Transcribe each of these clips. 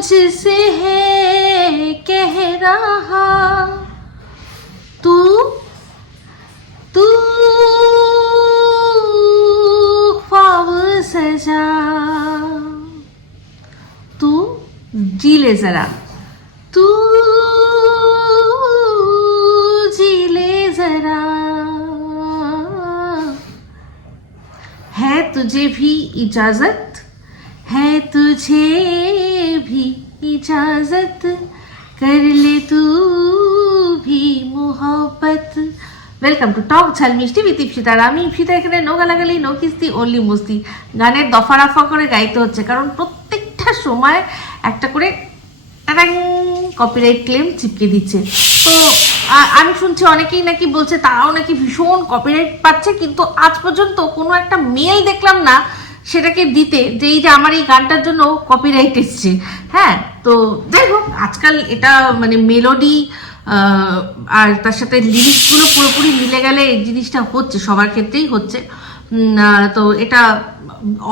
मुझसे है कह रहा। तू तू ख्वाब सजा। तू जी ले जरा। तू जी ले जरा। है तुझे भी इजाज़त? है तुझे भी इजाजत कर ले तू भी মোহব্বত ওয়েলকাম টু টক ঝাল মিষ্টি বিতি ইপসিতা আর আমি ইপসিতা এখানে নো গালাগালি নো কিস্তি অনলি মস্তি গানের দফা রাফা করে গাইতে হচ্ছে কারণ প্রত্যেকটা সময় একটা করে কপিরাইট ক্লেম চিপকে দিচ্ছে তো আ- আমি শুনছি অনেকেই নাকি বলছে তারাও নাকি ভীষণ কপিরাইট পাচ্ছে কিন্তু আজ পর্যন্ত কোনো একটা মেল দেখলাম না সেটাকে দিতে, যে এই যে আমার এই গানটার জন্য কপিরাইট এসছে। হ্যাঁ তো যাই হোক, আজকাল এটা মানে মেলোডি আর তার সাথে লিরিক্সগুলো পুরোপুরি মিলে গেলে এই জিনিসটা হচ্ছে, সবার ক্ষেত্রেই হচ্ছে। তো এটা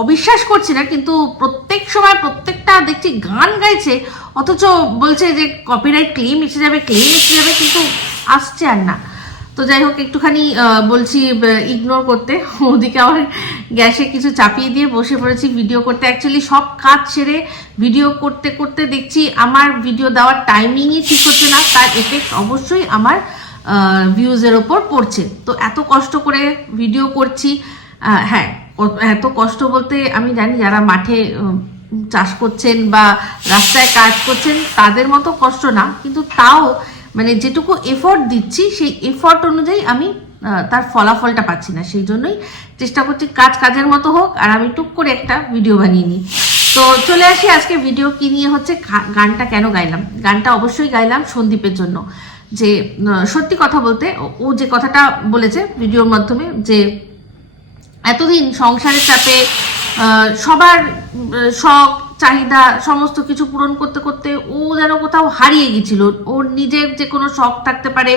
অবিশ্বাস করছি না, কিন্তু প্রত্যেক সময় প্রত্যেকটা দেখছি গান গাইছে, অথচ বলছে যে কপিরাইট ক্লেম এসে যাবে ক্লেম এসে যাবে, কিন্তু আসছে আর না। তো যাই হোক, একটুখানি বলছি ইগনোর করতে। ওদিকে আমার গ্যাসে কিছু চাপিয়ে দিয়ে বসে পড়েছি ভিডিও করতে। অ্যাকচুয়ালি সব কাজ সেরে ভিডিও করতে করতে দেখছি আমার ভিডিও দেওয়ার টাইমিংই ঠিক হচ্ছে না। তার এফেক্ট অবশ্যই আমার ভিউজের ওপর পড়ছে। তো এত কষ্ট করে ভিডিও করছি। হ্যাঁ এত কষ্ট বলতে আমি জানি যারা মাঠে চাষ করছেন বা রাস্তায় কাজ করছেন, তাদের মতো কষ্ট না। কিন্তু তাও মানে যেটুকু এফোর্ট দিচ্ছি, সেই এফোর্ট অনুযায়ী আমি তার ফলাফলটা পাচ্ছি না। সেই জন্যই চেষ্টা করছি কাজ কাজের মতো হোক, আর আমি টুক করে একটা ভিডিও বানিয়ে নিই। তো চলে আসি আজকে ভিডিও কি নিয়ে হচ্ছে গানটা কেন গাইলাম? গানটা অবশ্যই গাইলাম সন্দীপের জন্য। যে সত্যি কথা বলতে, ও- যে কথাটা বলেছে ভিডিওর মাধ্যমে, যে এতদিন সংসারের চাপে সবার শখ চাহিদা সমস্ত কিছু পূরণ করতে করতে ও যেন কোথাও হারিয়ে গেছিল। ওর নিজের যে কোনো শখ থাকতে পারে,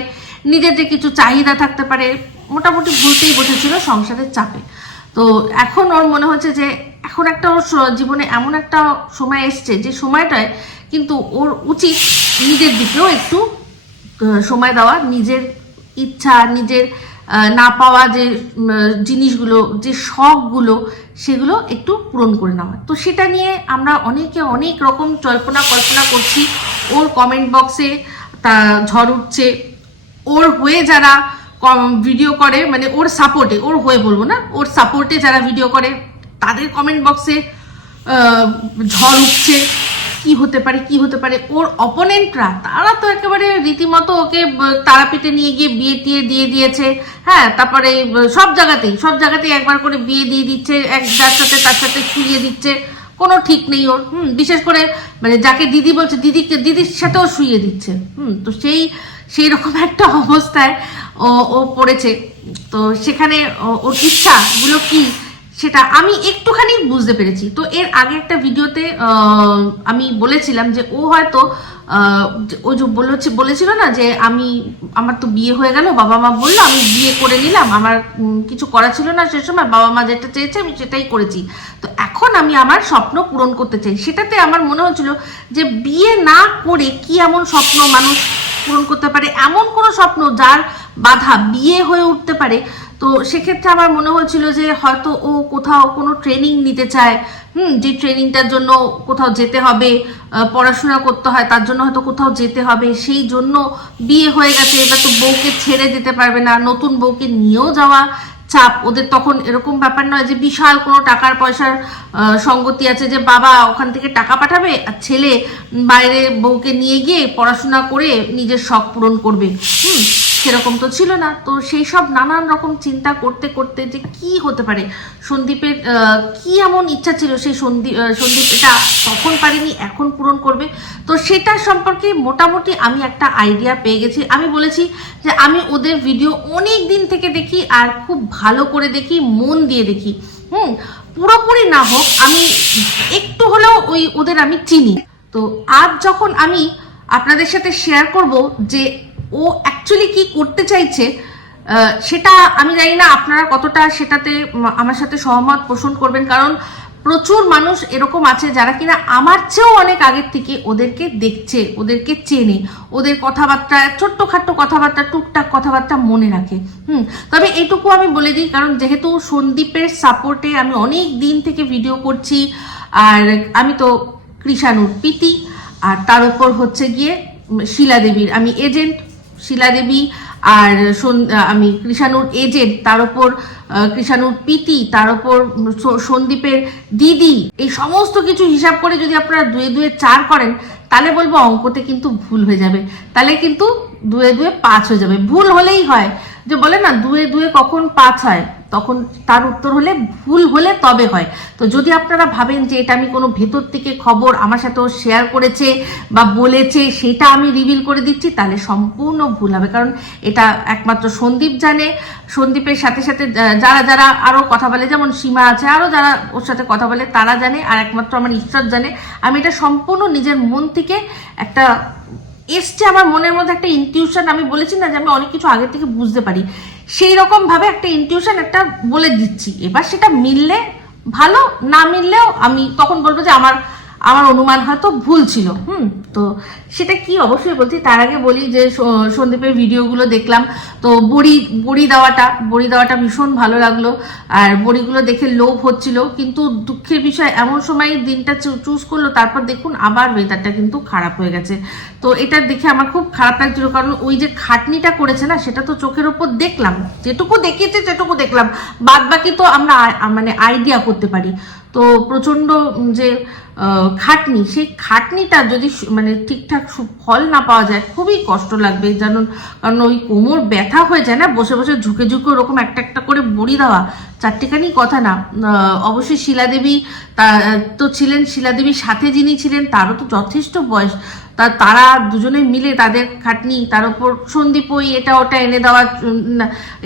নিজের যে কিছু চাহিদা থাকতে পারে, মোটামুটি ভুলতেই বসেছিল সংসারের চাপে। তো এখন ওর মনে হচ্ছে যে, এখন একটা ওর জীবনে এমন একটা সময় এসছে যে সময়টায় কিন্তু ওর উচিত নিজের দিকেও একটু সময় দেওয়া, নিজের ইচ্ছা, নিজের না পাওয়া যে জিনিসগুলো, যে শখগুলো, সেগুলো একটু পূরণ করে নেওয়া। তো সেটা নিয়ে আমরা অনেকে অনেক রকম জল্পনা কল্পনা করছি। ওর কমেন্ট বক্সে তা ঝড় উঠছে। ওর হয়ে যারা ভিডিও করে মানে ওর সাপোর্টে ওর হয়ে বলব না, ওর সাপোর্টে যারা ভিডিও করে, তাদের কমেন্ট বক্সে ঝড় উঠছে। কি হতে পারে, কি হতে পারে, ওর অপোনেন্টরা তারা তো একেবারে রীতিমতো ওকে তারাপীঠে নিয়ে গিয়ে বিয়ে টিয়ে দিয়ে দিয়েছে। হ্যাঁ তারপরে সব জায়গাতেই সব জায়গাতেই একবার করে বিয়ে দিয়ে দিচ্ছে, এক যার সাথে তার সাথে শুয়ে দিচ্ছে, কোনো ঠিক নেই ওর। হুম, বিশেষ করে মানে যাকে দিদি বলছে, দিদিকে, দিদির সাথেও শুয়ে দিচ্ছে। হুম, তো সেই সেই রকম একটা অবস্থায় ও ও পড়েছে। তো সেখানে ওর ইচ্ছাগুলো কি? সেটা আমি একটুখানি বুঝতে পেরেছি। তো এর আগে একটা ভিডিওতে আমি বলেছিলাম যে ও হয়তো ও যে বলেছে, বলেছিল না যে আমি, আমার তো বিয়ে হয়ে গেল, বাবা মা বলল, আমি বিয়ে করে নিলাম, আমার কিছু করা ছিল না সে সময়, বাবা মা যেটা চেয়েছে আমি সেটাই করেছি। তো এখন আমি আমার স্বপ্ন পূরণ করতে চাই। সেটাতে আমার মনে হচ্ছিল যে বিয়ে না করে কি এমন স্বপ্ন মানুষ পূরণ করতে পারে? এমন কোনো স্বপ্ন যার বাধা বিয়ে হয়ে উঠতে পারে তো সেক্ষেত্রে আমার মনে হয়েছিল যে হয়তো ও কোথাও কোনো ট্রেনিং নিতে চায়। হুম, যে ট্রেনিংটার জন্য কোথাও যেতে হবে পড়াশোনা করতে হয়, তার জন্য হয়তো কোথাও যেতে হবে। সেই জন্য বিয়ে হয়ে গেছে, এবার তো বউকে ছেড়ে যেতে পারবে না, নতুন বউকে নিয়েও যাওয়া চাপ। ওদের তখন এরকম ব্যাপার নয় যে বিশাল কোনো টাকার পয়সার সঙ্গতি আছে যে বাবা ওখান থেকে টাকা পাঠাবে আর ছেলে বাইরে বউকে নিয়ে গিয়ে পড়াশোনা করে নিজের শখ পূরণ করবে। হুম সেরকম তো ছিল না। তো সেই সব নানান রকম চিন্তা করতে করতে যে কি হতে পারে? সন্দীপের কি এমন ইচ্ছা ছিল সেই সন্দীপ সন্দীপ এটা তখন পারিনি, এখন পূরণ করবে। তো সেটা সম্পর্কে মোটামুটি আমি একটা আইডিয়া পেয়ে গেছি। আমি বলেছি যে আমি ওদের ভিডিও অনেক দিন থেকে দেখি আর খুব ভালো করে দেখি, মন দিয়ে দেখি। হুম, পুরোপুরি না হোক, আমি একটু হলেও ওই ওদের আমি চিনি। তো আজ যখন আমি আপনাদের সাথে শেয়ার করব যে ও অ্যাকচুয়ালি কি করতে চাইছে সেটা আমি জানি না আপনারা কতটা সেটাতে আমার সাথে সহমত পোষণ করবেন কারণ প্রচুর মানুষ এরকম আছে যারা কিনা আমার চেয়েও অনেক আগের থেকে ওদেরকে দেখছে ওদেরকে চেনে ওদের কথাবার্তা ছোট্টখাট্ট কথাবার্তা টুকটাক কথাবার্তা মনে রাখে হুম। তবে এটুকু আমি বলে দিই কারণ যেহেতু সন্দীপের সাপোর্টে আমি অনেক দিন থেকে ভিডিও করছি আর আমি তো কৃষাণুর পিতি আর তার উপর হচ্ছে গিয়ে উম, শিলা দেবীর আমি এজেন্ট শিলা দেবী আর আমি কৃষাণুর এজেন্ট তার ওপর কৃষাণুর পিতি, তার ওপর সন্দীপের দিদি, এই সমস্ত কিছু হিসাব করে যদি আপনারা দুয়ে দুয়ে চার করেন, তাহলে বলব অঙ্কতে কিন্তু ভুল হয়ে যাবে। তাহলে কিন্তু দুয়ে দুয়ে পাঁচ হয়ে যাবে। ভুল হলেই হয়। যে বলে না, দুয়ে দুয়ে কখন পাঁচ হয়? তখন তার উত্তর হলে ভুল হলে তবে হয়। তো যদি আপনারা ভাবেন যে এটা আমি কোনো ভেতর থেকে খবর আমার সাথেও শেয়ার করেছে বা বলেছে, সেটা আমি রিভিল করে দিচ্ছি, তাহলে সম্পূর্ণ ভুল হবে। কারণ এটা একমাত্র সন্দীপ জানে। সন্দীপের সাথে সাথে যারা যারা আরও কথা বলে, যেমন সীমা আছে আরও যারা ওর সাথে কথা বলে, তারা জানে, আর একমাত্র আমার ঈশ্বর জানে। আমি এটা সম্পূর্ণ নিজের মন থেকে একটা, এসছে আমার মনের মধ্যে একটা ইনটিউশন আমি বলেছি না যে আমি অনেক কিছু আগে থেকে বুঝতে পারি। সেই রকম ভাবে একটা ইনটিউশন একটা বলে দিচ্ছি। এবার সেটা মিললে ভালো, না মিললেও আমি তখন বলব যে আমার আমার অনুমান হয়তো ভুল ছিল, হুম? তো সেটা কি? অবশ্যই বলছি, তার আগে বলি যে সন্দীপের ভিডিওগুলো দেখলাম, তো বড়ি বড়ি দেওয়াটা বড়ি দেওয়াটা ভীষণ ভালো লাগল, আর বড়িগুলো দেখে লোভ হচ্ছিল, কিন্তু দুঃখের বিষয়, এমন সময় দিনটা চুজ করল, তারপর দেখুন আবার ওয়েদারটা কিন্তু খারাপ হয়ে গেছে। তো এটা দেখে আমার খুব খারাপ লাগছিল, কারণ ওই যে খাটনিটা করেছে না, সেটা তো চোখের ওপর দেখলাম, যেটুকু দেখিয়েছে সেটুকু দেখলাম বাদ বাকি তো আমরা মানে আইডিয়া করতে পারি। তো প্রচণ্ড যে খাটনি, সেই খাটনিটা যদি মানে ঠিকঠাক ফল না পাওয়া যায়, খুবই কষ্ট লাগবে, যেন, কারণ ওই কোমর ব্যথা হয়ে যায় না, বসে বসে ঝুঁকে ঝুঁকে ওরকম একটা একটা করে বড়ি দেওয়া, চারটেখানি কথা না। অবশ্যই শিলাদেবী তা, তো ছিলেন, শিলাদেবীর সাথে যিনি ছিলেন, তারও তো যথেষ্ট বয়স। তা তারা দুজনে মিলে তাদের খাটনি, তার উপর সন্দীপ ওই এটা ওটা এনে দেওয়া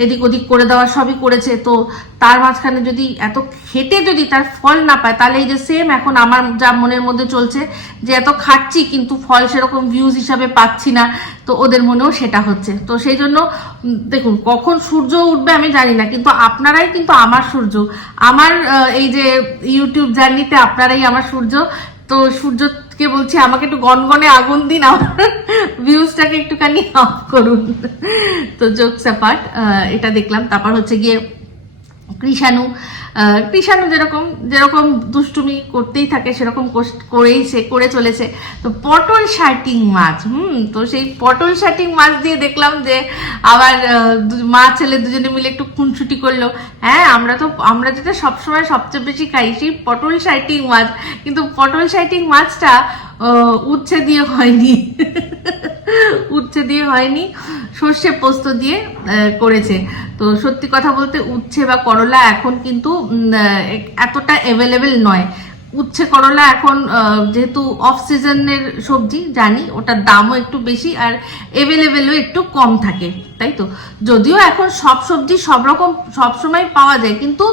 এদিক ওদিক করে দেওয়া সবই করেছে। তো তার মাঝখানে যদি এত খেটে যদি তার ফল না পায়, তাহলে এই যে সেম এখন আমার যা মনের মধ্যে চলছে যে এত খাচ্ছি কিন্তু ফল সেরকম ভিউজ হিসাবে পাচ্ছি না, তো ওদের মনেও সেটা হচ্ছে। তো সেই জন্য দেখুন কখন সূর্য উঠবে আমি জানি না, কিন্তু আপনারাই কিন্তু আমার সূর্য। আমার এই যে ইউটিউব জার্নিতে আপনারাই আমার সূর্য। তো সূর্যকে বলছি, আমাকে একটু গনগনে আগুন দিন, আমার ভিউজটাকে একটুখানি অফ করুন। তো জোক সাপাট এটা দেখলাম। তারপর হচ্ছে গিয়ে কৃষাণু কৃষাণু যেরকম যেরকম দুষ্টুমি করতেই থাকে, সেরকম করেই সে, করে চলেছে। তো পটল শার্টিং মাছ, হুম, তো সেই পটল শার্টিং মাছ দিয়ে দেখলাম যে আবার মা ছেলে দুজনে মিলে একটু খুনসুটি করল। হ্যাঁ আমরা তো, আমরা যেটা সবসময় সবচেয়ে বেশি খাই সেই পটল শার্টিং মাছ। কিন্তু পটল শার্টিং মাছটা উচ্ছে দিয়ে হয়নি। উচ্ছে দিয়ে হয়নি, সর্ষে পোস্ত দিয়ে করেছে। তো সত্যি কথা বলতে উচ্ছে বা করলা এখন কিন্তু এতটা অ্যাভেলেবেল নয়। উচ্ছে করলা এখন যেহেতু অফ সিজনের সবজি, জানি, ওটার দামও একটু বেশি আর অ্যাভেলেবেলও একটু কম থাকে, তাই তো? যদিও এখন সব সবজি সব রকম সবসময় পাওয়া যায়, কিন্তু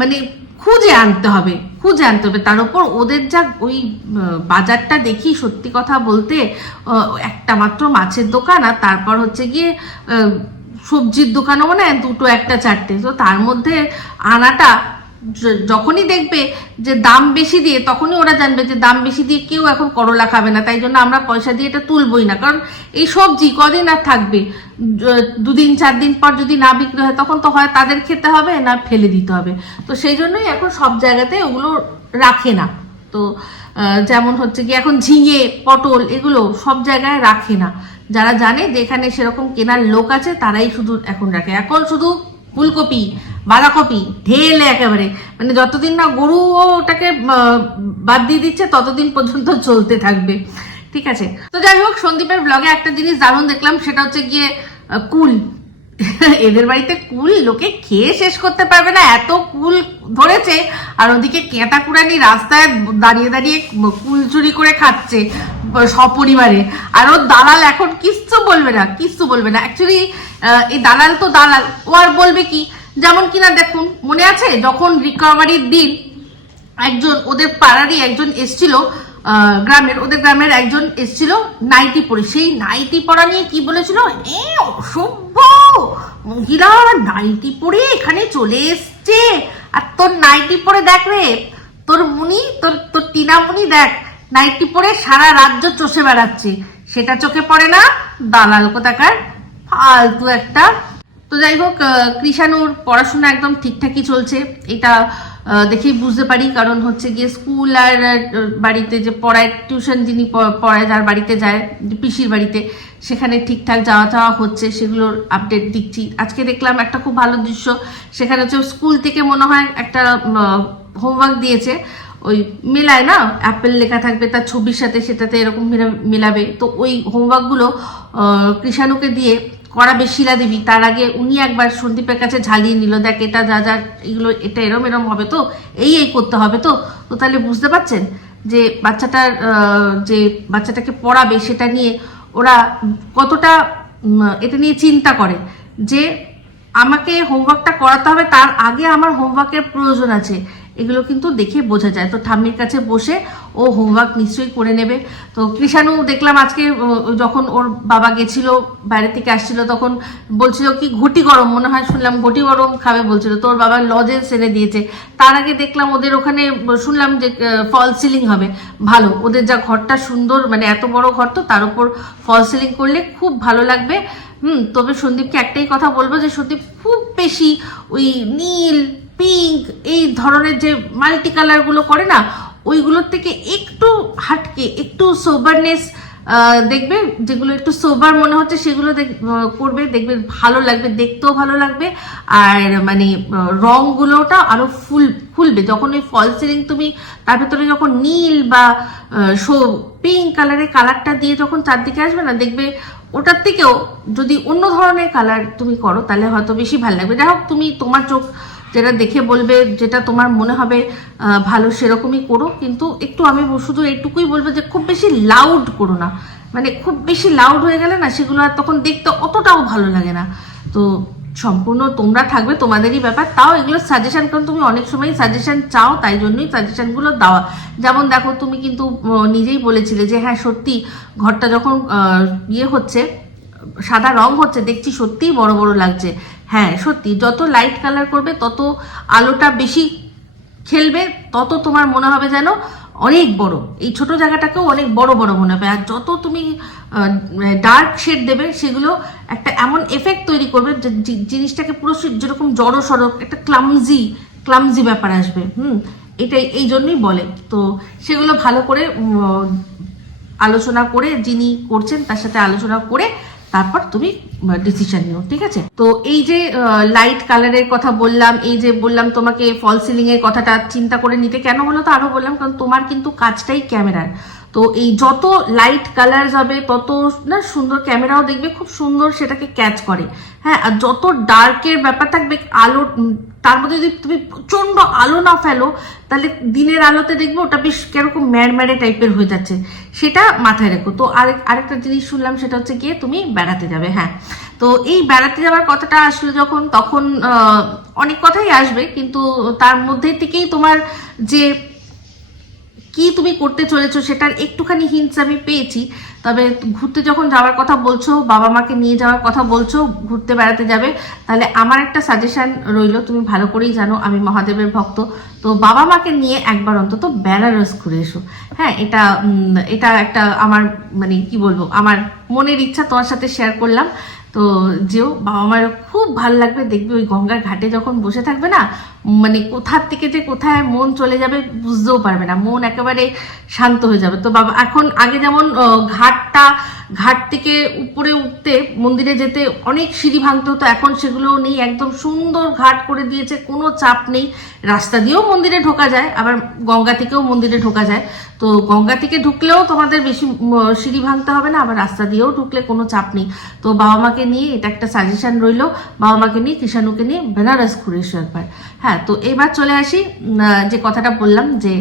মানে খুঁজে আনতে হবে, খুঁজে আনতে হবে। তার উপর ওদের যা ওই বাজারটা দেখি সত্যি কথা বলতে একটা মাত্র মাছের দোকান আর তারপর হচ্ছে গিয়ে সবজির দোকানও মানে দুটো, একটা, চারটে। তো তার মধ্যে আনাটা যখনই দেখবে যে দাম বেশি দিয়ে, তখনই ওরা জানবে যে দাম বেশি দিয়ে কেউ এখন করলা খাবে না। তাই জন্য আমরা পয়সা দিয়ে এটা তুলবই না। কারণ এই সবজি কদিন আর থাকবে? দুদিন, চার দিন পর যদি না বিক্রি হয়, তখন তো হয় তাদের খেতে হবে, না ফেলে দিতে হবে। তো সেই জন্যই এখন সব জায়গাতে ওগুলো রাখে না। তো যেমন হচ্ছে কি, এখন ঝিঙে, পটল এগুলো সব জায়গায় রাখে না। যারা জানে যেখানে সেরকম কেনার লোক আছে, তারাই শুধু এখন রাখে। এখন শুধু ফুলকপি, বাঁধাকপি, ঢেলে একেবারে। মানে যতদিন না গরু ওটাকে বাদ দিয়ে দিচ্ছে, ততদিন পর্যন্ত চলতে থাকবে। ঠিক আছে? তো যাই হোক, সন্দীপের ব্লগে একটা জিনিস দারুণ দেখলাম, সেটা হচ্ছে গিয়ে কুল। এদের বাড়িতে কুল লোকে খেয়ে শেষ করতে পারবে না, এত কুল ধরেছে। আর ওদিকে কেঁতা কুড়ানি রাস্তায় দাঁড়িয়ে দাঁড়িয়ে কুল চুরি করে খাচ্ছে সপরিবারে। আর ওর দালাল এখন কিচ্ছু বলবে না, কিচ্ছু বলবে না। অ্যাকচুয়ালি এই দালাল তো দালাল, ও আর বলবে কি? যেমন কিনা দেখুন, মনে আছে? যখন রিকভারির দিন একজন ওদের পাড়ারই একজন এসছিল গ্রামের, ওদের গ্রামের একজন এসছিল, নাইটি পরে। সেই নাইটি পরা নিয়ে কি বলেছিল? এ অসভ্য! মহিলা নাইটি পরে এখানে চলে এসছে। আর তোর নাইটি পরে দেখ রে, তোর মুনি, তোর তোর টিনা মুনি দেখ, নাইটি পরে সারা রাজ্য চষে বেড়াচ্ছে। সেটা চোখে পড়ে না, দালাল কোথাকার? ফালতু একটা। তো যাই হোক কৃষাণুর পড়াশোনা একদম ঠিকঠাকই চলছে। এটা দেখেই বুঝতে পারি। কারণ হচ্ছে গিয়ে স্কুল আর বাড়িতে যে পড়ায়, টিউশন যিনি পড়ায়, যার বাড়িতে যায়, পিসির বাড়িতে, সেখানে ঠিকঠাক যাওয়া যাওয়া হচ্ছে, সেগুলোর আপডেট দিচ্ছি। আজকে দেখলাম একটা খুব ভালো দৃশ্য। সেখানে হচ্ছে স্কুল থেকে মনে হয় একটা হোমওয়ার্ক দিয়েছে। ওই মেলায় না, অ্যাপেল লেখা থাকবে, তার ছবির সাথে সেটাতে এরকম মেলাবে। তো ওই হোমওয়ার্কগুলো কৃষাণুকে দিয়ে করাবে শিলা দেবী। তার আগে উনি একবার সন্দীপের কাছে ঝালিয়ে নিল, দেখ, এটা যা যা, এগুলো, এটা এরম এরম হবে তো, এই এই করতে হবে তো। তো তাহলে বুঝতে পারছেন যে বাচ্চাটার যে বাচ্চাটাকে পড়াবে সেটা নিয়ে ওরা কতটা এটা নিয়ে চিন্তা করে যে আমাকে হোমওয়ার্কটা করাতে হবে, তার আগে আমার হোমওয়ার্কের প্রয়োজন আছে। এগুলো কিন্তু দেখে বোঝা যায়। তো ঠাম্মির কাছে বসে ও হোমওয়ার্ক নিশ্চয়ই করে নেবে। তো কৃষাণু দেখলাম আজকে যখন ওর বাবা গেছিল, বাইরে থেকে আসছিল, তখন বলছিল কি, ঘটি গরম। মনে হয় শুনলাম, ঘটি গরম খাবে, বলছিল। তো ওর বাবা লজেন্স এনে দিয়েছে। তার আগে দেখলাম ওদের ওখানে, শুনলাম যে ফল সিলিং হবে। ভালো, ওদের যা ঘরটা সুন্দর মানে এত বড় ঘর তো, তার উপর ফল সিলিং করলে খুব ভালো লাগবে। হুম, তবে সন্দীপকে একটাই কথা বলব যে, সন্দীপ খুব বেশি ওই নীল পিঙ্ক এই ধরনের যে মাল্টি কালারগুলো করে না ওইগুলোর থেকে একটু হাটকে একটু সোবারনেস দেখবে যেগুলো একটু সোবার মনে হচ্ছে সেগুলো করবে দেখবে ভালো লাগবে দেখতেও ভালো লাগবে। আর মানে আহ, রংগুলোটা আরও ফুল ফুলবে। যখন ওই ফল সিলিং তুমি তার ভেতরে যখন নীল বা সো পিঙ্ক কালারের কালারটা দিয়ে যখন চারদিকে আসবে না দেখবে ওটার থেকেও যদি অন্য ধরনের কালার তুমি করো তাহলে হয়তো বেশি ভালো লাগবে। যাই হোক তুমি তোমার চোখ যেটা দেখে বলবে, যেটা তোমার মনে হবে ভালো সেরকমই করো, কিন্তু একটু আমি শুধু এইটুকুই বলব যে খুব বেশি লাউড করো না। মানে খুব বেশি লাউড হয়ে গেলে না, সেগুলো আর তখন দেখতে অতটাও ভালো লাগে না। তো সম্পূর্ণ তোমরা থাকবে, তোমাদেরই ব্যাপার। তাও এগুলো সাজেশান কারণ তুমি অনেক সময় সাজেশান চাও, তাই জন্যই সাজেশনগুলো দেওয়া। যেমন দেখো, তুমি কিন্তু নিজেই বলেছিলে যে হ্যাঁ সত্যি ঘরটা যখন ইয়ে হচ্ছে, সাদা রং হচ্ছে, দেখছি সত্যিই বড় বড় লাগছে। হ্যাঁ সত্যি, যত লাইট কালার করবে, তত আলোটা বেশি খেলবে, তত তোমার মনে হবে যেন অনেক বড়। এই ছোট জায়গাটাকেও অনেক বড় বড় মনে হবে। আর যত তুমি ডার্ক শেড দেবে, সেগুলো একটা এমন এফেক্ট তৈরি করবে যে জিনিসটাকে পুরো যেরকম জড়ো সড়ক একটা ক্লামজি ক্লামজি ব্যাপার আসবে। হুম, এটাই, এই জন্যই বলে। তো সেগুলো ভালো করে আলোচনা করে যিনি করছেন, তার সাথে আলোচনা করে তারপর তুমি ডিসিশন নিও, ঠিক আছে? তো এই যে লাইট কালারের কথা বললাম, এই যে বললাম তোমাকে ফল সিলিং এর কথাটা চিন্তা করে নিতে, কেন বলো তো? আরও বললাম, কারণ তোমার কিন্তু কাজটাই ক্যামেরার। তো এই যত লাইট কালার যাবে তত না সুন্দর ক্যামেরাও দেখবে, খুব সুন্দর সেটাকে ক্যাচ করে। হ্যাঁ আর যত ডার্কের ব্যাপার থাকবে, আলো তার মধ্যে যদি তুমি প্রচণ্ড আলো না ফেলো, তাহলে দিনের আলোতে দেখবে ওটা বেশ কীরকম ম্যাড়ম্যাড়ে টাইপের হয়ে যাচ্ছে। সেটা মাথায় রেখো। তো আরেক, আরেকটা জিনিস শুনলাম, সেটা হচ্ছে গিয়ে তুমি বেড়াতে যাবে হ্যাঁ। তো এই বেড়াতে যাওয়ার কথাটা আসলে যখন, তখন অনেক কথাই আসবে, কিন্তু তার মধ্যে থেকেই তোমার যে কি তুমি করতে চলেছো সেটার একটুখানি হিন্টস আমি পেয়েছি। তবে ঘুরতে যখন যাওয়ার কথা বলছো, বাবা মাকে নিয়ে যাওয়ার কথা বলছো, ঘুরতে বেড়াতে যাবে, তাহলে আমার একটা সাজেশন রইল, তুমি ভালো করেই জানো আমি মহাদেবের ভক্ত। তো বাবা মাকে নিয়ে একবার অন্তত বেনারস ঘুরে এসো। হ্যাঁ এটা এটা একটা আমার মানে কি বলব, আমার মনের ইচ্ছা তোমার সাথে শেয়ার করলাম। তো যেও, বাবা মায়ের খুব ভালো লাগবে, দেখবে ওই গঙ্গার ঘাটে যখন বসে থাকবে না মানে কোথার থেকে যে কোথায় মন চলে যাবে বুঝতেও পারবে না, মন একেবারে শান্ত হয়ে যাবে। তো বাবা, এখন আগে যেমন ঘাটটা ঘাট থেকে উপরে উঠতে, মন্দিরে যেতে অনেক সিঁড়ি ভাঙতে হতো এখন সেগুলো নেই। একদম সুন্দর ঘাট করে দিয়েছে, কোনো চাপ নেই। রাস্তা দিয়েও মন্দিরে ঢোকা যায়, আবার গঙ্গা থেকেও মন্দিরে ঢোকা যায়। তো গঙ্গা থেকে ঢুকলেও তোমাদের বেশি সিঁড়ি ভাঙতে হবে না, আবার রাস্তা দিয়েও ঢুকলে কোনো চাপ নেই। তো বাবা মাকে নিয়ে, এটা একটা সাজেশন রইল বাবা মাকে নিয়ে কৃষাণুকে নিয়ে বেনারস ঘুরে এসো একবার। হ্যাঁ তো এবার চলে আসি যে কথাটা বললাম যে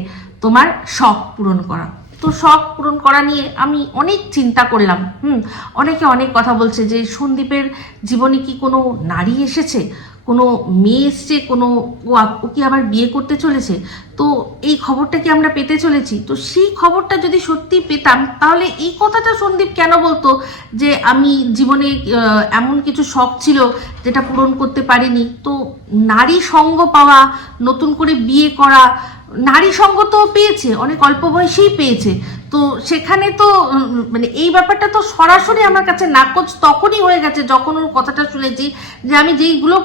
তোমার শখ পূরণ করা। তো শখ পূরণ করা নিয়ে আমি অনেক চিন্তা করলাম, হুম? অনেকে অনেক কথা বলছে যে সন্দীপের জীবনে কি কোনো নারী এসেছে? কোনো মেয়ে এসছে? কোনো ও কি আবার বিয়ে করতে চলেছে? তো এই খবরটা কি আমরা পেতে চলেছি? তো সেই খবরটা যদি সত্যি পেতাম, তাহলে এই কথাটা সন্দীপ কেন বলতো যে আমি জীবনে এমন কিছু শখ ছিল যেটা পূরণ করতে পারিনি? তো নারী সঙ্গ পাওয়া, নতুন করে বিয়ে করা, নারী সঙ্গ তো পেয়েছে, অনেক অল্প বয়সেই পেয়েছে। তো সেখানে তো মানে এই ব্যাপারটা তো সরাসরি আমার কাছে নাকচ তখনই হয়ে গেছে যখন ওর কথাটা শুনেছি যে আমি যেইগুলো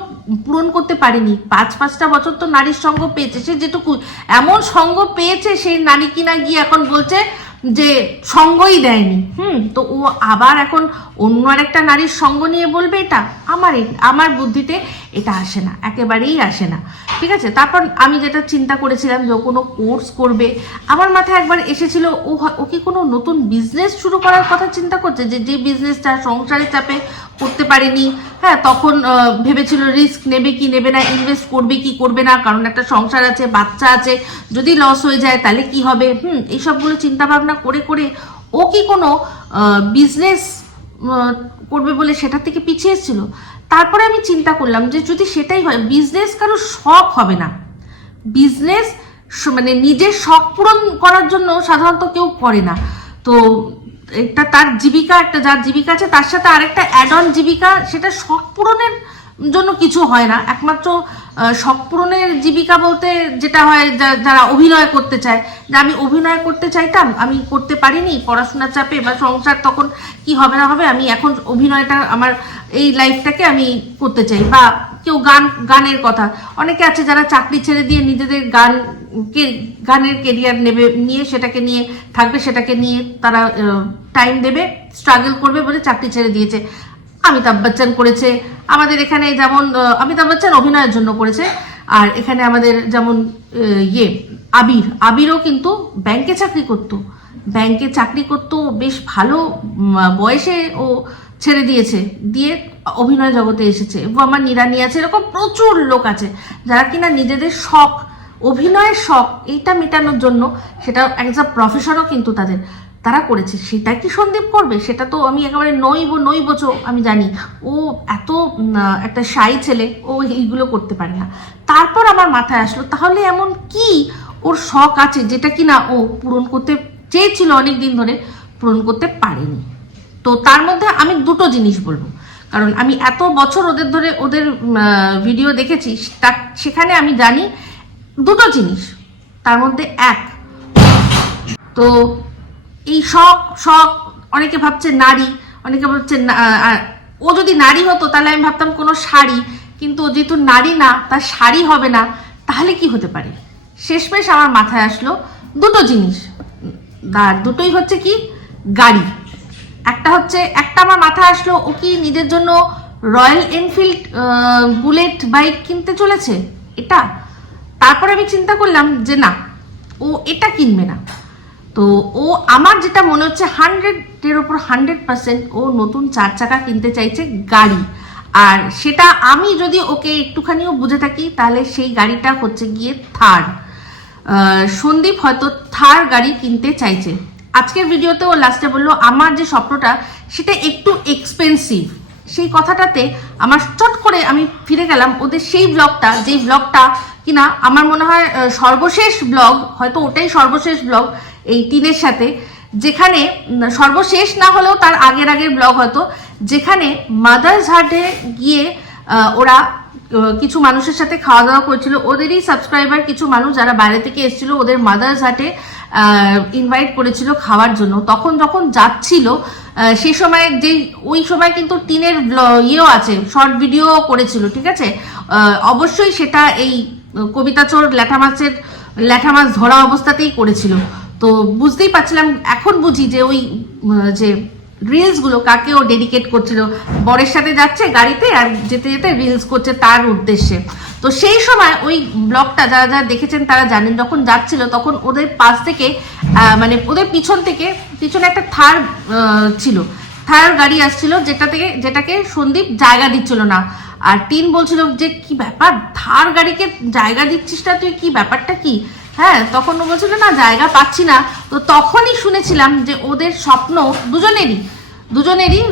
পূরণ করতে পারিনি। পাঁচ পাঁচটা বছর তো নারীর সঙ্গ পেয়েছে, সে যেটুকু এমন সঙ্গ পেয়েছে সেই নারী কিনা গিয়ে এখন বলছে যে সঙ্গই দেয়নি। হুম, তো ও আবার এখন অন্য আরেকটা নারীর সঙ্গ নিয়ে বলবে এটা। আমার আমার বুদ্ধিতে এটা আসে না, একেবারেই আসে না। ঠিক আছে? তারপর আমি যেটা চিন্তা করেছিলাম যে কোনো কোর্স করবে। আমার মাথায় একবার এসেছিল, ও ও কি কোনো নতুন বিজনেস শুরু করার কথা চিন্তা করছে? যে যে বিজনেসটা সংসারের চাপে করতে পারেনি হ্যাঁ তখন ভেবেছিল রিস্ক নেবে কি নেবে না ইনভেস্ট করবে কি করবে না, কারণ একটা সংসার আছে, বাচ্চা আছে, যদি লস হয়ে যায় তাহলে কি হবে? হুম, এইসবগুলো চিন্তা ভাবনা করে করে ও কি কোনো বিজনেস করবে বলে সেটা থেকে পিছিয়ে এসেছিল? তারপরে আমি চিন্তা করলাম যে যদি সেটাই হয় বিজনেস কারও শখ হবে না। বিজনেস মানে নিজের শখ পূরণ করার জন্য সাধারণত কেউ করে না। তো একটা তার জীবিকা, একটা যার জীবিকা আছে, তার সাথে আরেকটা অ্যাড অন জীবিকা, সেটা শখ পূরণের জন্য কিছু হয় না। একমাত্র পূরণের জীবিকা বলতে যেটা হয় যারা অভিনয় করতে চায়, যে আমি অভিনয় করতে চাইতাম, আমি করতে পারিনি, পড়াশোনার চাপে বা সংসার তখন কি হবে না হবে, আমি এখন অভিনয়টা আমার এই লাইফটাকে আমি করতে চাই, বা কেউ গান, গানের কথা। অনেকে আছে যারা চাকরি ছেড়ে দিয়ে নিজেদের গান গানের কেরিয়ার নেবে, নিয়ে সেটাকে নিয়ে থাকবে, সেটাকে নিয়ে তারা টাইম দেবে স্ট্রাগল করবে বলে চাকরি ছেড়ে দিয়েছে। অমিতাভ বচ্চন করেছে। আমাদের এখানে যেমন অমিতাভ বচ্চন অভিনয়ের জন্য করেছে। আর এখানে আমাদের যেমন ইয়ে আবির। আবিরও কিন্তু ব্যাংকে চাকরি করতো। ব্যাংকে চাকরি করতো, বেশ ভালো বয়সে ও ছেড়ে দিয়েছে। দিয়ে অভিনয় জগতে এসেছে। এবং আমার নিরানি আছে, এরকম প্রচুর লোক আছে, যারা কিনা নিজেদের শখ, অভিনয়ের শখ, এইটা মেটানোর জন্য, সেটা অ্যাজ আ প্রফেশনও কিন্তু তাদের। তারা করেছে, সেটা কি সন্দীপ করবে? সেটা তো আমি একেবারে নইব নই বছর আমি জানি। ও এত একটা সাই ছেলে, ও এইগুলো করতে পারে না। তারপর আমার মাথায় আসলো, তাহলে এমন কি ওর শখ আছে যেটা কি না ও পূরণ করতে চেয়েছিল অনেক দিন ধরে, পূরণ করতে পারেনি। তো তার মধ্যে আমি দুটো জিনিস বলব। কারণ আমি এত বছর ওদের ধরে ওদের ভিডিও দেখেছি, তা সেখানে আমি জানি দুটো জিনিস। তার মধ্যে এক, তো এই শখ শখ, অনেকে ভাবছে নারী, অনেকে ভাবছে ও যদি নারী হতো, তাহলে আমি ভাবতাম কোনো শাড়ি, কিন্তু ও যেহেতু নারী না, তার শাড়ি হবে না, তাহলে কি হতে পারে? শেষমেশ আমার মাথায় আসলো দুটো জিনিস। দুটোই হচ্ছে কি? গাড়ি। একটা হচ্ছে, একটা আমার মাথায় আসলো, ও কি নিজের জন্য রয়্যাল এনফিল্ড বুলেট বাইক কিনতে চলেছে? এটা? তারপরে আমি চিন্তা করলাম যে না, ও এটা কিনবে না। তো ও, আমার যেটা মনে হচ্ছে হান্ড্রেডের ওপর হান্ড্রেড পার্সেন্ট ও নতুন চার চাকা কিনতে চাইছে গাড়ি। আর সেটা আমি যদি ওকে একটুখানিও বুঝে থাকি, তাহলে সেই গাড়িটা হচ্ছে গিয়ে থার সন্দীপ হয়তো থার গাড়ি কিনতে চাইছে। আজকের ভিডিওতে ও লাস্টে বলল, আমার যে স্বপ্নটা, সেটা একটু এক্সপেন্সিভ সেই কথাটাতে আমার চট করে আমি ফিরে গেলাম ওদের সেই ব্লগটা যেই ব্লগটা কিনা আমার মনে হয় সর্বশেষ ব্লগ হয়তো ওটাই সর্বশেষ ব্লগ এই টিনের সাথে, যেখানে সর্বশেষ না হলেও তার আগের আগের ব্লগ হয়তো যেখানে মাদার্স হার্টে গিয়ে ওরা কিছু মানুষের সাথে খাওয়া দাওয়া করেছিল। ওদেরই সাবস্ক্রাইবার কিছু মানুষ যারা বাইরে থেকে এসেছিল, ওদের মাদার্স হাটে ইনভাইট করেছিল খাওয়ার জন্য। তখন যখন যাচ্ছিল সেই সময় যেই, ওই সময় কিন্তু টিনের ইয়েও আছে শর্ট ভিডিও করেছিল, ঠিক আছে? অবশ্যই সেটা এই কবিতা চোর ল্যাঠা মাছের ল্যাঠা মাছ ধরা অবস্থাতেই করেছিল। তো বুঝতেই পারছিলাম, এখন বুঝি যে ওই যে রিলসগুলো কাকে ও ডেডিকেট করছিল। বরের সাথে যাচ্ছে গাড়িতে আর যেতে যেতে রিলস করছে তার উদ্দেশ্যে। তো সেই সময় ওই ব্লগটা যারা যারা দেখেছেন তারা জানেন, যখন যাচ্ছিল তখন ওদের পাশ থেকে মানে ওদের পিছন থেকে, পিছনে একটা থার ছিল। থার গাড়ি আসছিল যেটা থেকে, যেটাকে সন্দীপ জায়গা দিচ্ছিল না। আর টিন বলছিল যে, কি ব্যাপার? থার গাড়িকে জায়গা দিচ্ছিস না তুই? কি ব্যাপারটা কি? হ্যাঁ তখন ও বলছিল, না, জায়গা পাচ্ছি না। তো তখনই শুনেছিলাম যে ওদের স্বপ্ন দুজনেরই দুজনেরই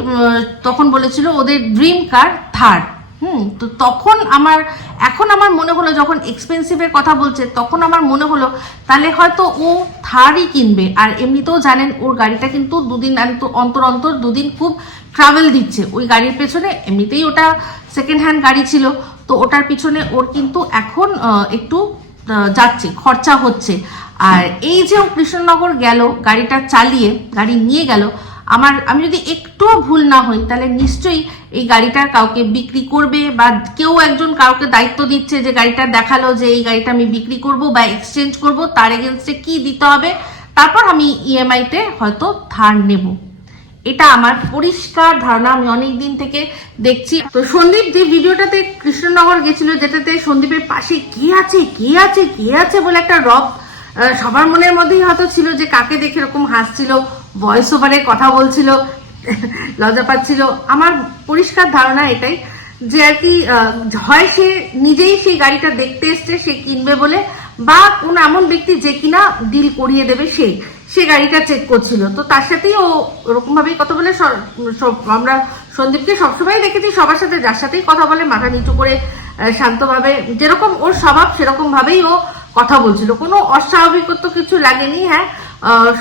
তখন বলেছিল ওদের ড্রিম কার থার হুম, তো তখন আমার, এখন আমার মনে হলো, যখন এক্সপেন্সিভের কথা বলছে, তখন আমার মনে হলো, তাহলে হয়তো ও থারই কিনবে। আর এমনিতেও জানেন, ওর গাড়িটা কিন্তু দুদিন অন্ত- অন্তর অন্তর দুদিন খুব ট্রাভেল দিচ্ছে। ওই গাড়ির পেছনে এমনিতেই ওটা সেকেন্ড হ্যান্ড গাড়ি ছিল। তো ওটার পিছনে ওর কিন্তু এখন একটু যাচ্ছে, খরচা হচ্ছে। আর এই যে কৃষ্ণনগর গেল, গাড়িটা চালিয়ে, গাড়ি নিয়ে গেল, আমার, আমি যদি একটুও ভুল না হই, তাহলে নিশ্চয়ই এই গাড়িটা কাউকে বিক্রি করবে বা কেউ একজন কাউকে দায়িত্ব দিচ্ছে যে গাড়িটা দেখাল যে এই গাড়িটা আমি বিক্রি করব বা এক্সচেঞ্জ করব, তার এগেনস্টে কি দিতে হবে? তারপর আমি ইএমআইতে হয়তো ধার নেব। এটা আমার পরিষ্কার ধারণা। আমি অনেকদিন থেকে দেখছি। তো সন্দীপ, যে ভিডিওটাতে কৃষ্ণনগর গেছিল, যেটাতে সন্দীপের পাশে কি আছে কি আছে, কে আছে বলে একটা রব সবার মনের মধ্যেই হয়তো ছিল যে কাকে দেখে এরকম হাসছিল ভয়েস ওভারে কথা বলছিল, লজ্জা পাচ্ছিল। আমার পরিষ্কার ধারণা এটাই। যে আর কি হয় সে নিজেই সেই গাড়িটা দেখতে এসছে, সে কিনবে বলে, বা কোন এমন ব্যক্তি যে কিনা ডিল করিয়ে দেবে সেই সে গাড়িটা চেক করছিল। তো তার সাথেই ও ওরকম ভাবেই কথা বলে আমরা সন্দীপকে সবসময় দেখেছি, সবার সাথে যার সাথেই কথা বলে, মাথা নিচু করে শান্তভাবে, যেরকম ওর স্বভাব সেরকম ভাবেই ও কথা বলছিল। কোনো অস্বাভাবিকত্ব কিছু লাগেনি হ্যাঁ।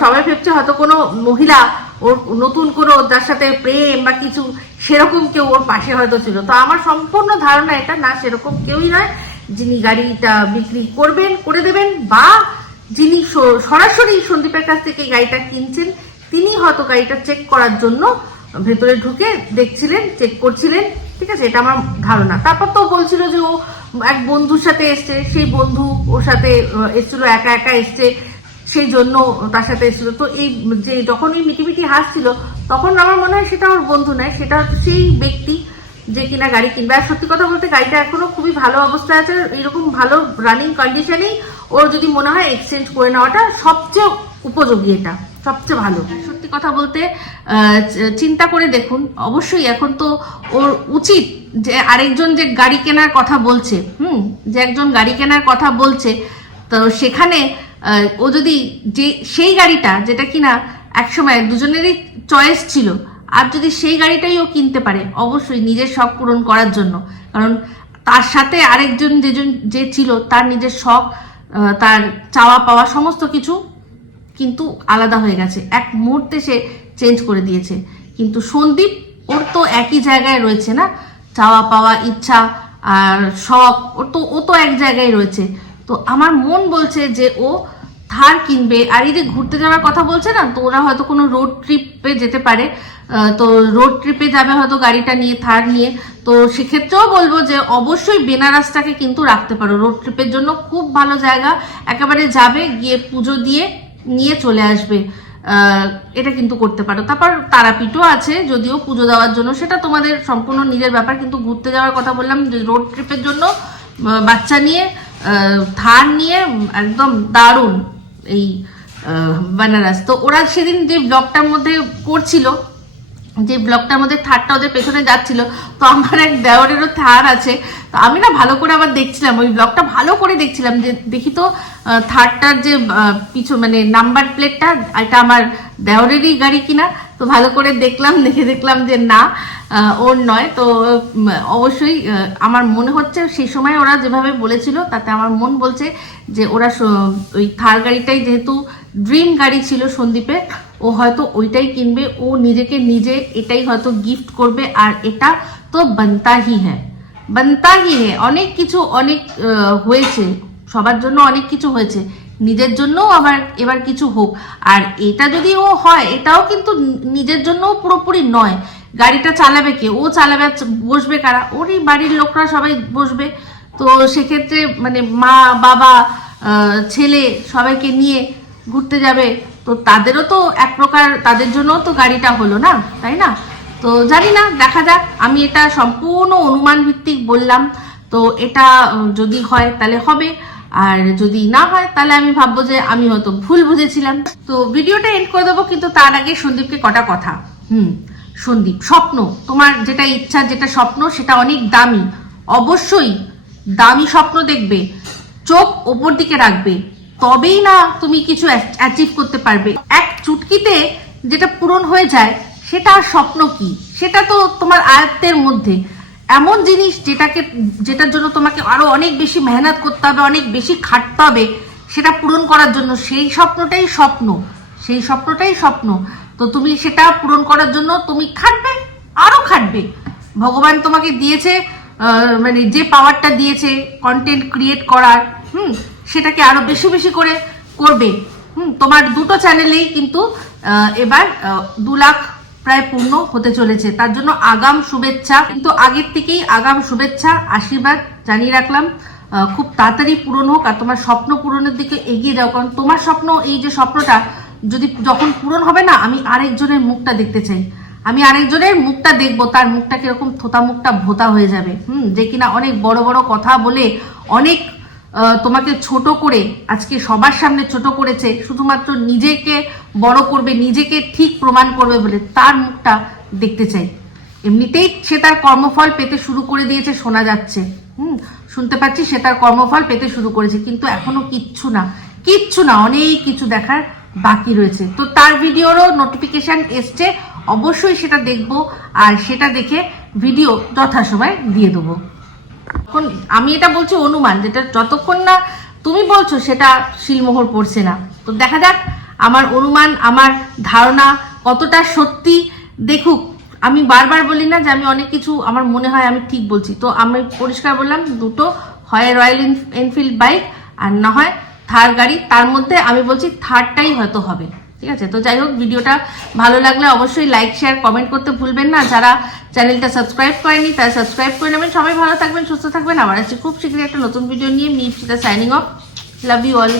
সবাই ভেবছে হয়তো কোনো মহিলা ওর নতুন কোনো যার সাথে প্রেম বা কিছু সেরকম কেউ ওর পাশে হয়তো ছিল। তো আমার সম্পূর্ণ ধারণা এটা না, সেরকম কেউই নয়। যিনি গাড়িটা বিক্রি করবেন, করে দেবেন বা যিনি সরাসরি সন্দীপের কাছ থেকে গাড়িটা কিনছেন, তিনি হয়তো গাড়িটা চেক করার জন্য ভেতরে ঢুকে দেখছিলেন চেক করছিলেন। ঠিক আছে, এটা আমার ধারণা। তারপর তো বলছিল যে ও এক বন্ধুর সাথে এসছে, সেই বন্ধু ওর সাথে এসছিল, একা একা এসছে। সেই জন্য তার সাথে এসেছিল। তো এই যে যখন ওই মিটিমিটি হাসছিল, তখন আমার মনে হয় সেটা ওর বন্ধু নয়, সেটা হচ্ছে সেই ব্যক্তি যে কিনা গাড়ি কিনবে। আর সত্যি কথা বলতে গাড়িটা এখনও খুবই ভালো অবস্থায় আছে, এরকম ভালো রানিং কন্ডিশনেই ওর যদি মনে হয় এক্সচেঞ্জ করে নেওয়াটা সবচেয়ে উপযোগী এটা, সবচেয়ে ভালো। সত্যি কথা বলতে চিন্তা করে দেখুন, অবশ্যই এখন তো ওর উচিত যে আরেকজন যে গাড়ি কেনার কথা বলছে, হুম, যে একজন গাড়ি কেনার কথা বলছে, তো সেখানে ও যদি যে, সেই গাড়িটা, যেটা কিনা একসময় দুজনেরই চয়েস ছিল, আর যদি সেই গাড়িটাই ও কিনতে পারে, অবশ্যই নিজের শখ পূরণ করার জন্য। কারণ তার সাথে আরেকজন যেজন যে ছিল, তার নিজের শখ তার চাওয়া পাওয়া সমস্ত কিছু কিন্তু আলাদা হয়ে গেছে। এক মুহূর্তে সে চেঞ্জ করে দিয়েছে। কিন্তু সন্দীপ, ওর তো একই জায়গায় রয়েছে না? চাওয়া পাওয়া, ইচ্ছা আর শখ, ওর তো, ও তো এক জায়গায় রয়েছে। তো আমার মন বলছে যে ও থার কিনবে, আর এই যে ঘুরতে যাওয়ার কথা বলছে না, তো ওরা হয়তো কোনো রোড ট্রিপে যেতে পারে। তো রোড ট্রিপে যাবে হয়তো গাড়িটা নিয়ে, থার নিয়ে। তো সেক্ষেত্রেও বলব যে অবশ্যই বেনারসটাকে কিন্তু রাখতে পারো। রোড ট্রিপের জন্য খুব ভালো জায়গা। একেবারে যাবে, গিয়ে পুজো দিয়ে নিয়ে চলে আসবে। এটা কিন্তু করতে পারো। তারপর তারাপীঠও আছে, যদিও পুজো দেওয়ার জন্য। সেটা তোমাদের সম্পূর্ণ নিজের ব্যাপার, কিন্তু ঘুরতে যাওয়ার কথা বললাম রোড ট্রিপের জন্য বাচ্চা নিয়ে থার নিয়ে একদম দারুণ এই বেনারস। তো ওরা সেদিন যে ব্লগটার মধ্যে করছিল, যে ব্লগটার মধ্যে থারটা ওদের পেছনে যাচ্ছিল, তো আমার এক দেওয়ারেরও থার আছে। তো আমি না ভালো করে আবার দেখছিলাম, ওই ব্লগটা ভালো করে দেখছিলাম যে দেখি তো থারটার যে পিছু মানে নাম্বার প্লেটটা, এটা আমার দেওয়ারেরই গাড়ি কিনা, তো ভালো করে দেখলাম, দেখে দেখলাম যে না। ওর নয়, তো অবশ্যই আমার মনে হচ্ছে সেই সময় ওরা যেভাবে বলেছিল, তাতে আমার মন বলছে যে ওরা ওই থার গাড়িটাই যেহেতু ড্রিম গাড়ি ছিল সন্দীপের, ও হয়তো ওইটাই কিনবে, ও নিজেকে নিজে এটাই হয়তো গিফট করবে, আর এটা তো বানতা হি হ্যাঁ বানতা হি হ্যাঁ অনেক কিছু অনেক হয়েছে, সবার জন্য অনেক কিছু হয়েছে, নিজের জন্যও আবার এবার কিছু হোক, আর এটা যদি ও হয়, এটাও কিন্তু নিজের জন্যও পুরোপুরি নয়। গাড়িটা চালাবে কে? ও চালাবে বসবে কারা? ওরই বাড়ির লোকরা সবাই বসবে। তো সেক্ষেত্রে মানে মা, বাবা ছেলে সবাইকে নিয়ে ঘুরতে যাবে। তো তাদেরও তো এক প্রকার, তাদের জন্য তো গাড়িটা হলো না, তাই না? তো জানি না, দেখা যাক। আমি এটা সম্পূর্ণ অনুমান ভিত্তিক বললাম। তো এটা যদি হয় তাহলে হবে। আর যদি না হয়, তাহলে আমি ভাববো যে আমি হয়তো ভুল বুঝেছিলাম। তো ভিডিওটা এন্ড করে দেবো, কিন্তু তার আগে সন্দীপকে কটা কথা। হুম। সন্দীপ, স্বপ্ন। তোমার যেটা ইচ্ছা, যেটা স্বপ্ন, সেটা অনেক দামি। অবশ্যই দামি স্বপ্ন দেখবে, চোখ ওপর দিকে রাখবে। তবেই না তুমি কিছু অ্যাচিভ করতে পারবে। এক চুটকিতে যেটা পূরণ হয়ে যায়, সেটা আর স্বপ্ন কি? সেটা তো তোমার আয়ত্তের মধ্যে। এমন জিনিস যেটাকে, যেটার জন্য তোমাকে আরও অনেক বেশি মেহনত করতে হবে, অনেক বেশি খাটতে হবে, সেটা পূরণ করার জন্য সেই স্বপ্নটাই স্বপ্ন। সেই স্বপ্নটাই স্বপ্ন। তো তুমি সেটা পূরণ করার জন্য তুমি খাটবে, আরও খাটবে। ভগবান তোমাকে দিয়েছে মানে যে পাওয়ারটা দিয়েছে কন্টেন্ট ক্রিয়েট করার, হুম, সেটাকে আরও বেশি বেশি করে করবে। হুম, তোমার দুটো চ্যানেলেই কিন্তু এবার দু লাখ প্রায় পূর্ণ হতে চলেছে। তার জন্য আগাম শুভেচ্ছা, কিন্তু আগের থেকেই আগাম শুভেচ্ছা, আশীর্বাদ জানিয়ে রাখলাম। খুব তাড়াতাড়ি পূরণ হোক, আর তোমার স্বপ্ন পূরণের দিকে এগিয়ে যাও, কারণ তোমার স্বপ্ন, এই যে স্বপ্নটা যদি যখন পূরণ হবে না, আমি আরেকজনের মুখটা দেখতে চাই। আমি আরেকজনের মুখটা দেখব, তার মুখটা কীরকম থোতা মুখটা ভোতা হয়ে যাবে। হুম, যে কিনা অনেক বড় বড় কথা বলে অনেক তোমাকে ছোট করে, আজকে সবার সামনে ছোট করেছে, শুধুমাত্র নিজেকে বড় করবে, নিজেকে ঠিক প্রমাণ করবে বলে তার মুখটা দেখতে চাই। এমনিতেই সে তার কর্মফল পেতে শুরু করে দিয়েছে, শোনা যাচ্ছে। হুম, শুনতে পাচ্ছি সে তার কর্মফল পেতে শুরু করেছে, কিন্তু এখনও কিচ্ছু না। কিচ্ছু না, অনেক কিছু দেখার বাকি রয়েছে। তো তার ভিডিওরও নোটিফিকেশন এসছে। অবশ্যই সেটা দেখব আর সেটা দেখে ভিডিও যথাসময় দিয়ে দেবো। এখন আমি এটা বলছি অনুমান, যেটা যতক্ষণ না তুমি বলছো সেটা শিলমোহর পড়ছে না। তো দেখা যাক আমার অনুমান, আমার ধারণা কতটা সত্যি দেখুক। আমি বারবার বলি না যে আমি অনেক কিছু আমার মনে হয় আমি ঠিক বলছি। তো আমি পরিষ্কার বললাম, দুটো হয় রয়্যাল এনফিল্ড বাইক আর না হয় থার গাড়ি, তার মধ্যে আমি বলছি থার্ডটাই হয়তো হবে। ঠিক আছে? তো যাই হোক, ভিডিওটা ভালো লাগলে অবশ্যই লাইক শেয়ার কমেন্ট করতে ভুলবেন না। যারা চ্যানেলটা সাবস্ক্রাইব করেনি তারা সাবস্ক্রাইব করে নেবেন। সবাই ভালো থাকবেন, সুস্থ থাকবেন। আবার আছে খুব শীঘ্রই একটা নতুন ভিডিও নিয়ে। Mipsita signing off love you all